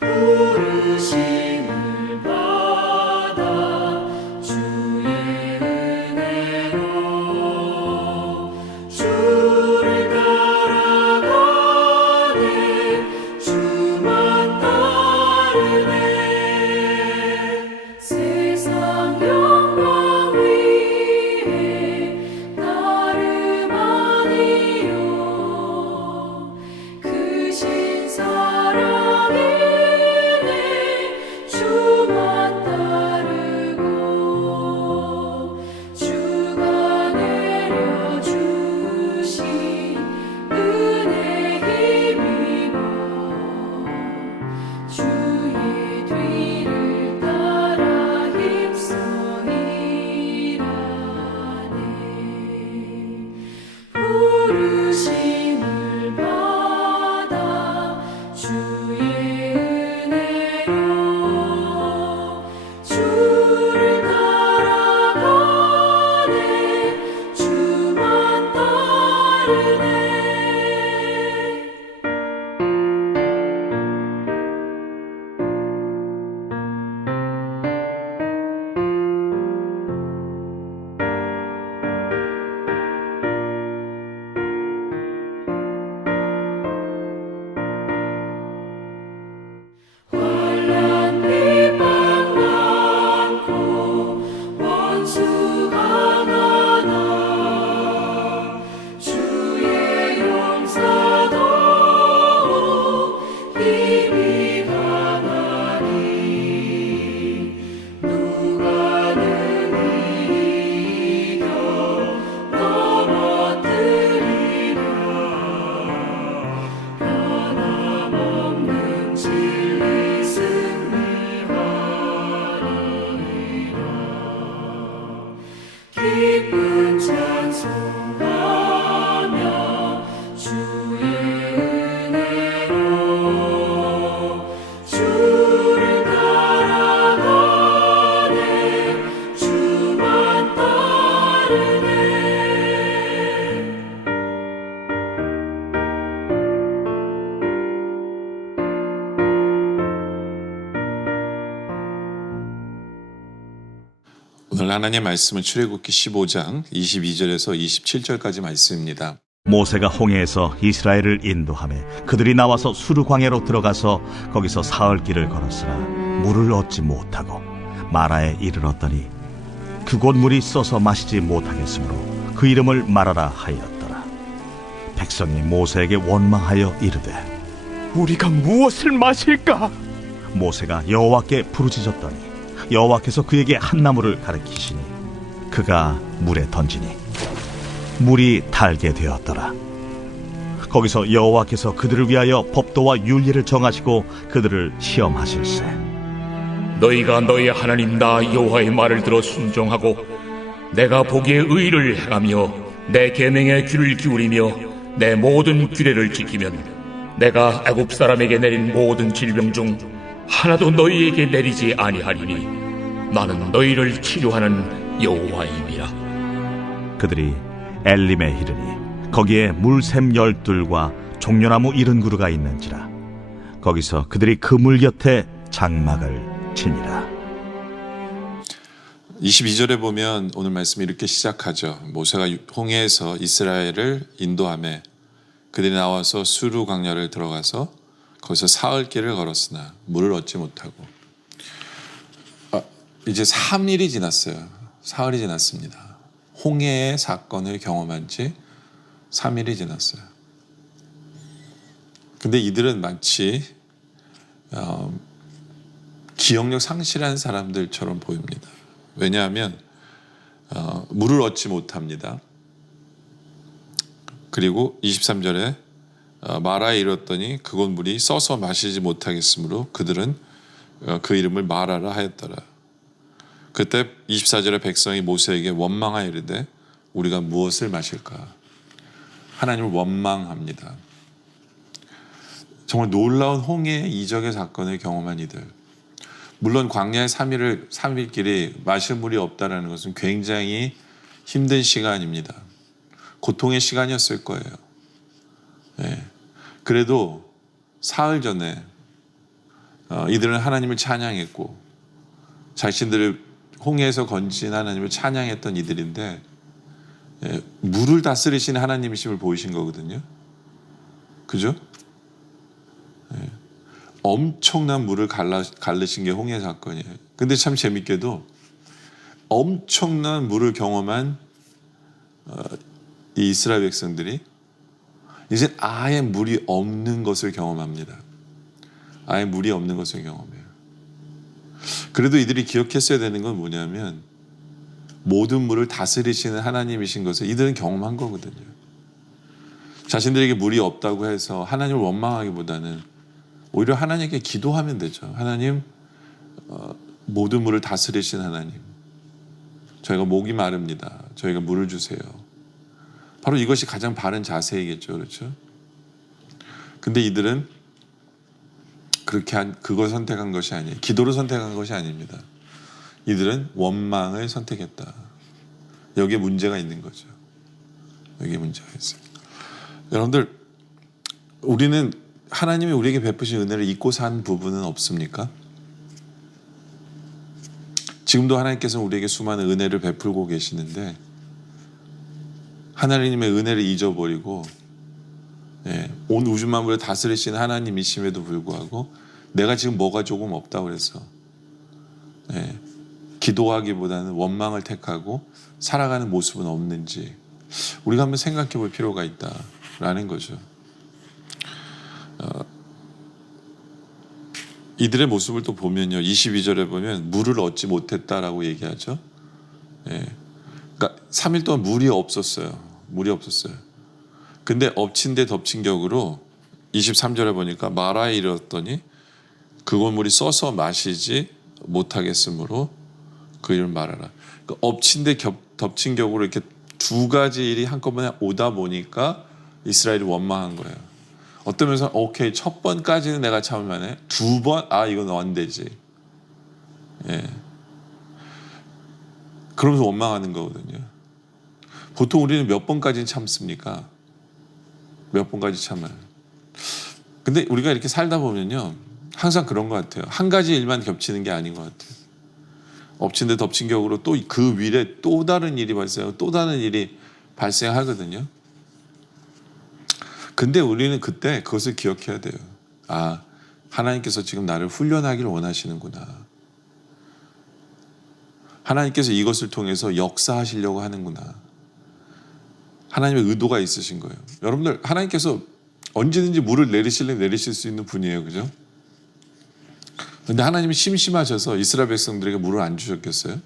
부르심을 받아 주의 은혜로 주를 따라가네 주만 따르네 세상 영광 위에 나를 아니요 그 신사랑이 주만 따르고 주가 내려주신 은혜 힘입어 주의 뒤를 따라 힘써 일하네 부르심을 받아 주의 은혜로 주를 따라가네 주만 따르네 환난 비방 많고 원수 강하나 주의 용사도 힘이 강하니 누가 능히 이겨 넘어뜨리나 변함없는 진리 승리하리라 기쁜 찬송하며 주의 은혜로 주를 따라가네 주만 따르네 오늘 하나님의 말씀은 출애굽기 15장 22절에서 27절까지 말씀입니다. 모세가 홍해에서 이스라엘을 인도하며 그들이 나와서 수르 광야로 들어가서 거기서 사흘 길을 걸었으나 물을 얻지 못하고 마라에 이르렀더니 그곳 물이 써서 마시지 못하겠으므로 그 이름을 마라라 하였더라. 백성이 모세에게 원망하여 이르되 우리가 무엇을 마실까? 모세가 여호와께 부르짖었더니 여호와께서 그에게 한 나무를 가리키시니 그가 물에 던지니 물이 달게 되었더라. 거기서 여호와께서 그들을 위하여 법도와 윤리를 정하시고 그들을 시험하실세. 너희가 너희 하나님 나 여호와의 말을 들어 순종하고 내가 보기에 의를 행하며 내 계명에 귀를 기울이며 내 모든 규례를 지키면 내가 애굽 사람에게 내린 모든 질병 중 하나도 너희에게 내리지 아니하리니 나는 너희를 치료하는 여호와임이라. 그들이 엘림에 이르니 거기에 물샘 12과 종려나무 70그루가 있는지라. 거기서 그들이 그 물 곁에 장막을 치니라. 22절에 보면 오늘 말씀이 이렇게 시작하죠. 모세가 홍해에서 이스라엘을 인도하며 그들이 나와서 수르 광야를 들어가서 거기서 사흘 길을 걸었으나 물을 얻지 못하고 이제 3일이 지났어요. 사흘이 지났습니다. 홍해의 사건을 경험한 지 3일이 지났어요. 근데 이들은 마치 기억력 상실한 사람들처럼 보입니다. 왜냐하면 물을 얻지 못합니다. 그리고 23절에 마라에 이르렀더니 그곳 물이 써서 마시지 못하겠으므로 그들은 그 이름을 마라라 하였더라. 그때 24절에 백성이 모세에게 원망하여 이르되 우리가 무엇을 마실까? 하나님을 원망합니다. 정말 놀라운 홍해의 이적의 사건을 경험한 이들. 물론 광야의 3일 길이 마실 물이 없다는 것은 굉장히 힘든 시간입니다. 고통의 시간이었을 거예요. 네. 그래도 사흘 전에 이들은 하나님을 찬양했고 자신들을 홍해에서 건진 하나님을 찬양했던 이들인데 물을 다스리시는 하나님이심을 보이신 거거든요. 그죠? 엄청난 물을 갈르신 게 홍해 사건이에요. 근데 참 재밌게도 엄청난 물을 경험한 이 이스라엘 백성들이 이제 아예 물이 없는 것을 경험합니다. 아예 물이 없는 것을 경험해요. 그래도 이들이 기억했어야 되는 건 뭐냐면 모든 물을 다스리시는 하나님이신 것을 이들은 경험한 거거든요. 자신들에게 물이 없다고 해서 하나님을 원망하기보다는 오히려 하나님께 기도하면 되죠. 하나님, 모든 물을 다스리신 하나님, 저희가 목이 마릅니다. 저희가 물을 주세요. 바로 이것이 가장 바른 자세이겠죠. 그렇죠? 근데 이들은 그걸 선택한 것이 아니에요. 기도를 선택한 것이 아닙니다. 이들은 원망을 선택했다. 여기에 문제가 있는 거죠. 여기에 문제가 있어요. 여러분들, 우리는 하나님이 우리에게 베푸신 은혜를 잊고 산 부분은 없습니까? 지금도 하나님께서는 우리에게 수많은 은혜를 베풀고 계시는데 하나님의 은혜를 잊어버리고 온 우주 만물을 다스리시는 하나님이심에도 불구하고 내가 지금 뭐가 조금 없다고 그래서 기도하기보다는 원망을 택하고 살아가는 모습은 없는지 우리가 한번 생각해 볼 필요가 있다라는 거죠. 이들의 모습을 또 보면요, 22절에 보면 물을 얻지 못했다라고 얘기하죠. 그러니까 3일 동안 물이 없었어요. 근데 엎친 데 덮친 격으로 23절에 보니까 마라에 이르렀더니 그곳 물이 써서 마시지 못하겠으므로 그 이름을 말하라. 그러니까 엎친 데 덮친 격으로 이렇게 두 가지 일이 한꺼번에 오다 보니까 이스라엘이 원망한 거예요. 어떤 면에서 오케이, 첫 번까지는 내가 참을만해. 두 번, 이건 안 되지. 그러면서 원망하는 거거든요. 보통 우리는 몇 번까지는 참습니까? 몇 번까지 참아요. 근데 우리가 이렇게 살다 보면요, 항상 그런 것 같아요. 한 가지 일만 겹치는 게 아닌 것 같아요. 엎친 데 덮친 격으로 또 그 위에 또 다른 일이 발생하고 또 다른 일이 발생하거든요. 근데 우리는 그때 그것을 기억해야 돼요. 하나님께서 지금 나를 훈련하기를 원하시는구나. 하나님께서 이것을 통해서 역사하시려고 하는구나. 하나님의 의도가 있으신 거예요. 여러분들, 하나님께서 언제든지 물을 내리실 수 있는 분이에요. 그죠? 근데 하나님이 심심하셔서 이스라엘 백성들에게 물을 안 주셨겠어요?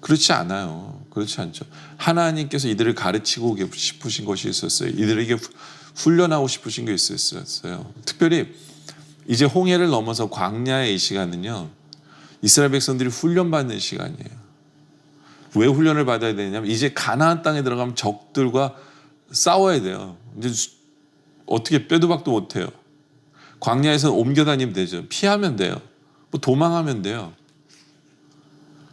그렇지 않아요. 그렇지 않죠. 하나님께서 이들을 가르치고 싶으신 것이 있었어요. 이들에게 훈련하고 싶으신 게 있었어요. 특별히 이제 홍해를 넘어서 광야의 이 시간은요, 이스라엘 백성들이 훈련받는 시간이에요. 왜 훈련을 받아야 되냐면 이제 가나안 땅에 들어가면 적들과 싸워야 돼요. 이제 어떻게 빼도 박도 못해요. 광야에서는 옮겨 다니면 되죠. 피하면 돼요. 뭐 도망하면 돼요.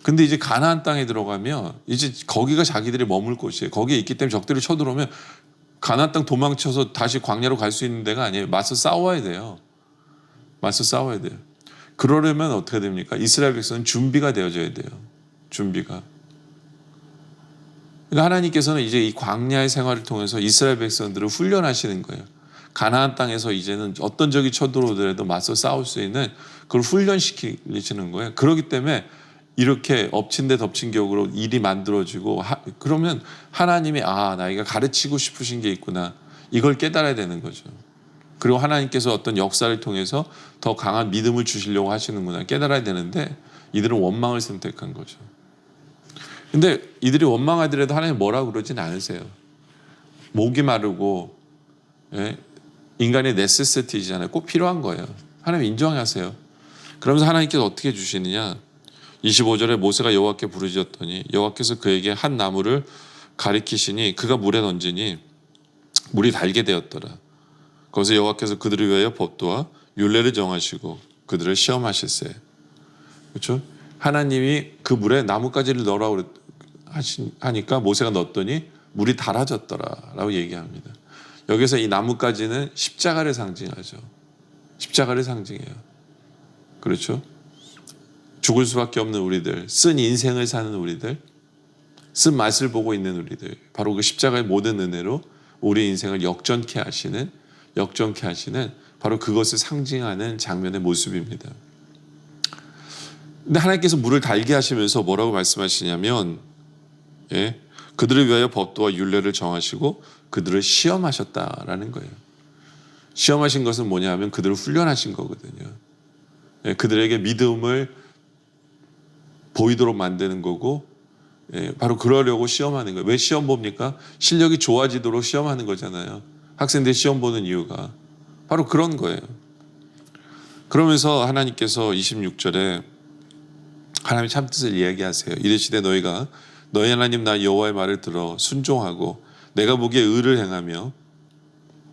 근데 이제 가나안 땅에 들어가면 이제 거기가 자기들이 머물 곳이에요. 거기에 있기 때문에 적들이 쳐들어오면 가나안 땅 도망쳐서 다시 광야로 갈 수 있는 데가 아니에요. 맞서 싸워야 돼요. 그러려면 어떻게 됩니까? 이스라엘 백성은 준비가 되어져야 돼요. 준비가. 그러니까 하나님께서는 이제 이 광야의 생활을 통해서 이스라엘 백성들을 훈련하시는 거예요. 가나안 땅에서 이제는 어떤 적이 쳐들어오더라도 맞서 싸울 수 있는 그걸 훈련시키시는 거예요. 그렇기 때문에 이렇게 엎친 데 덮친 격으로 일이 만들어지고 그러면 하나님이 나이가 가르치고 싶으신 게 있구나. 이걸 깨달아야 되는 거죠. 그리고 하나님께서 어떤 역사를 통해서 더 강한 믿음을 주시려고 하시는구나. 깨달아야 되는데 이들은 원망을 선택한 거죠. 근데 이들이 원망하더라도 하나님 뭐라고 그러진 않으세요. 목이 마르고 인간의 네세시티잖아요. 꼭 필요한 거예요. 하나님 인정하세요. 그러면서 하나님께서 어떻게 해주시느냐. 25절에 모세가 여호와께 부르짖었더니 여호와께서 그에게 한 나무를 가리키시니 그가 물에 던지니 물이 달게 되었더라. 거기서 여호와께서 그들을 위하여 법도와 율례를 정하시고 그들을 시험하실세. 그렇죠? 하나님이 그 물에 나뭇가지를 넣으라고 하니까 모세가 넣었더니 물이 달아졌더라라고 얘기합니다. 여기서 이 나뭇가지는 십자가를 상징하죠. 십자가를 상징해요. 그렇죠? 죽을 수밖에 없는 우리들, 쓴 인생을 사는 우리들, 쓴 맛을 보고 있는 우리들, 바로 그 십자가의 모든 은혜로 우리 인생을 역전케 하시는 바로 그것을 상징하는 장면의 모습입니다. 근데 하나님께서 물을 달게 하시면서 뭐라고 말씀하시냐면, 그들을 위하여 법도와 율례를 정하시고 그들을 시험하셨다라는 거예요. 시험하신 것은 뭐냐 하면 그들을 훈련하신 거거든요. 그들에게 믿음을 보이도록 만드는 거고, 바로 그러려고 시험하는 거예요. 왜 시험 봅니까? 실력이 좋아지도록 시험하는 거잖아요. 학생들이 시험 보는 이유가 바로 그런 거예요. 그러면서 하나님께서 26절에 하나님의 참뜻을 이야기하세요. 이르시되 너희가 너희 하나님 나 여호와의 말을 들어 순종하고 내가 보기에 의를 행하며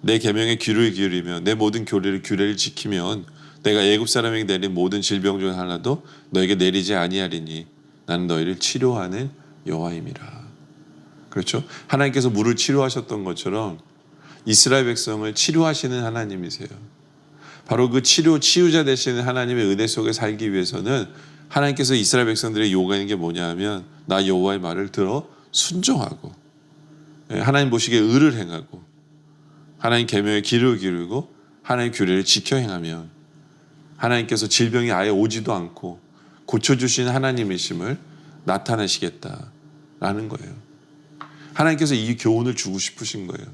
내 계명에 귀를 기울이며 내 모든 규례를 지키면 내가 애굽 사람에게 내린 모든 질병 중 하나도 너에게 내리지 아니하리니 나는 너희를 치료하는 여호와임이라. 그렇죠? 하나님께서 물을 치료하셨던 것처럼 이스라엘 백성을 치료하시는 하나님이세요. 바로 그 치유자 되시는 하나님의 은혜 속에 살기 위해서는 하나님께서 이스라엘 백성들의 요구하는 게 뭐냐 하면 나 여호와의 말을 들어 순종하고 하나님 보시기에 의를 행하고 하나님 계명에 귀를 기울이고 하나님 규례를 지켜 행하면 하나님께서 질병이 아예 오지도 않고 고쳐주신 하나님이심을 나타내시겠다라는 거예요. 하나님께서 이 교훈을 주고 싶으신 거예요.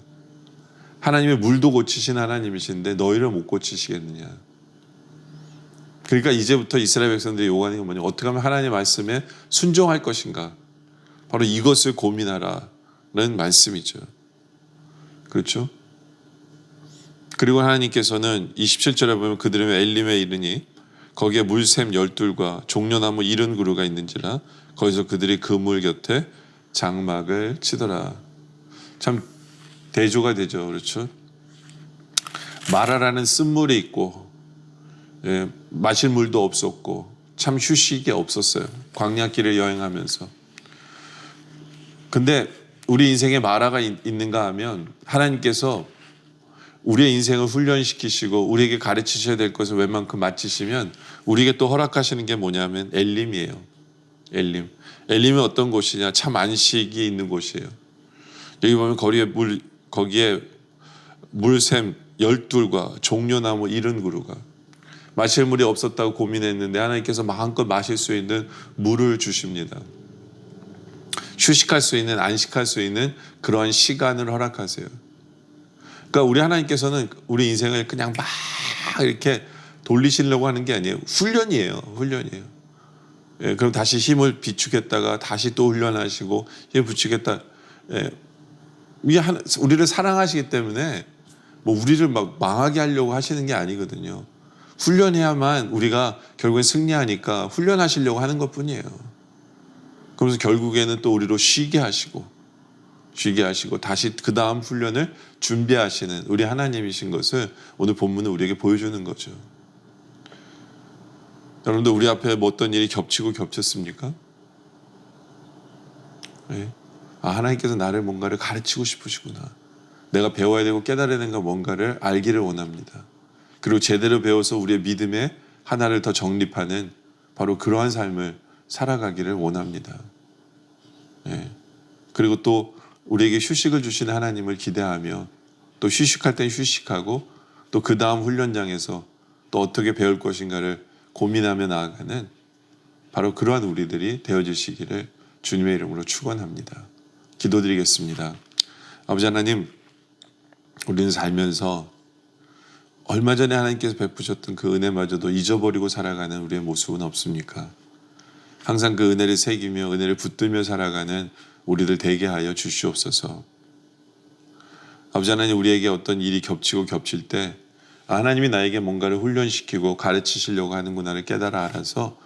하나님의 물도 고치신 하나님이신데 너희를 못 고치시겠느냐. 그러니까 이제부터 이스라엘 백성들이 요구하는 게 뭐냐, 어떻게 하면 하나님의 말씀에 순종할 것인가, 바로 이것을 고민하라는 말씀이죠. 그렇죠? 그리고 하나님께서는 27절에 보면 그들은 엘림에 이르니 거기에 물샘 12과 종려나무 70그루가 있는지라 거기서 그들이 그 물 곁에 장막을 치더라. 참 대조가 되죠. 그렇죠? 마라라는 쓴물이 있고 마실 물도 없었고 참 휴식이 없었어요. 광야길을 여행하면서. 근데 우리 인생에 마라가 있는가 하면 하나님께서 우리의 인생을 훈련시키시고 우리에게 가르치셔야 될 것을 웬만큼 마치시면 우리에게 또 허락하시는 게 뭐냐면 엘림이에요. 엘림. 엘림은 어떤 곳이냐? 참 안식이 있는 곳이에요. 여기 보면 거기에 물샘 12과 종려나무 70그루가, 마실 물이 없었다고 고민했는데 하나님께서 마음껏 마실 수 있는 물을 주십니다. 휴식할 수 있는, 안식할 수 있는 그러한 시간을 허락하세요. 그러니까 우리 하나님께서는 우리 인생을 그냥 막 이렇게 돌리시려고 하는 게 아니에요. 훈련이에요. 그럼 다시 힘을 비축했다가 다시 또 훈련하시고 힘을 붙이겠다. 우리를 사랑하시기 때문에 뭐 우리를 막 망하게 하려고 하시는 게 아니거든요. 훈련해야만 우리가 결국엔 승리하니까 훈련하시려고 하는 것뿐이에요. 그러면서 결국에는 또 우리로 쉬게 하시고 다시 그 다음 훈련을 준비하시는 우리 하나님이신 것을 오늘 본문은 우리에게 보여주는 거죠. 여러분들, 우리 앞에 뭐 어떤 일이 겹쳤습니까? 네. 하나님께서 나를 뭔가를 가르치고 싶으시구나. 내가 배워야 되고 깨달아야 되는 뭔가를 알기를 원합니다. 그리고 제대로 배워서 우리의 믿음의 하나를 더 정립하는 바로 그러한 삶을 살아가기를 원합니다. 네. 그리고 또 우리에게 휴식을 주시는 하나님을 기대하며 또 휴식할 땐 휴식하고 또 그 다음 훈련장에서 또 어떻게 배울 것인가를 고민하며 나아가는 바로 그러한 우리들이 되어주시기를 주님의 이름으로 축원합니다. 기도드리겠습니다. 아버지 하나님, 우리는 살면서 얼마 전에 하나님께서 베푸셨던 그 은혜마저도 잊어버리고 살아가는 우리의 모습은 없습니까? 항상 그 은혜를 새기며 은혜를 붙들며 살아가는 우리들 되게 하여 주시옵소서. 아버지 하나님, 우리에게 어떤 일이 겹칠 때 하나님이 나에게 뭔가를 훈련시키고 가르치시려고 하는구나를 깨달아 알아서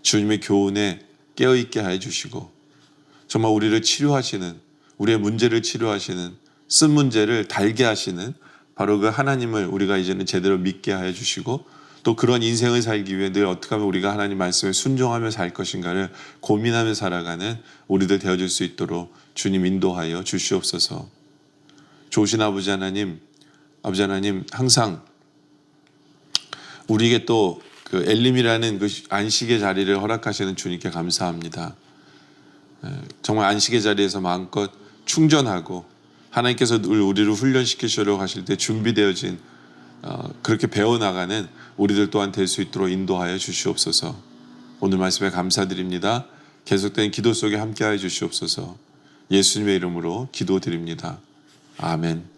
주님의 교훈에 깨어있게 하여 주시고 정말 우리를 치료하시는, 우리의 문제를 치료하시는, 쓴 문제를 달게 하시는 바로 그 하나님을 우리가 이제는 제대로 믿게 하여 주시고 또 그런 인생을 살기 위해 늘 어떻게 하면 우리가 하나님 말씀에 순종하며 살 것인가를 고민하며 살아가는 우리들 되어줄 수 있도록 주님 인도하여 주시옵소서. 좋으신 아버지 하나님 항상 우리에게 또 그 엘림이라는 그 안식의 자리를 허락하시는 주님께 감사합니다. 정말 안식의 자리에서 마음껏 충전하고 하나님께서 늘 우리를 훈련시키시려고 하실 때 준비되어진 그렇게 배워나가는 우리들 또한 될 수 있도록 인도하여 주시옵소서. 오늘 말씀에 감사드립니다. 계속된 기도 속에 함께하여 주시옵소서. 예수님의 이름으로 기도드립니다. 아멘.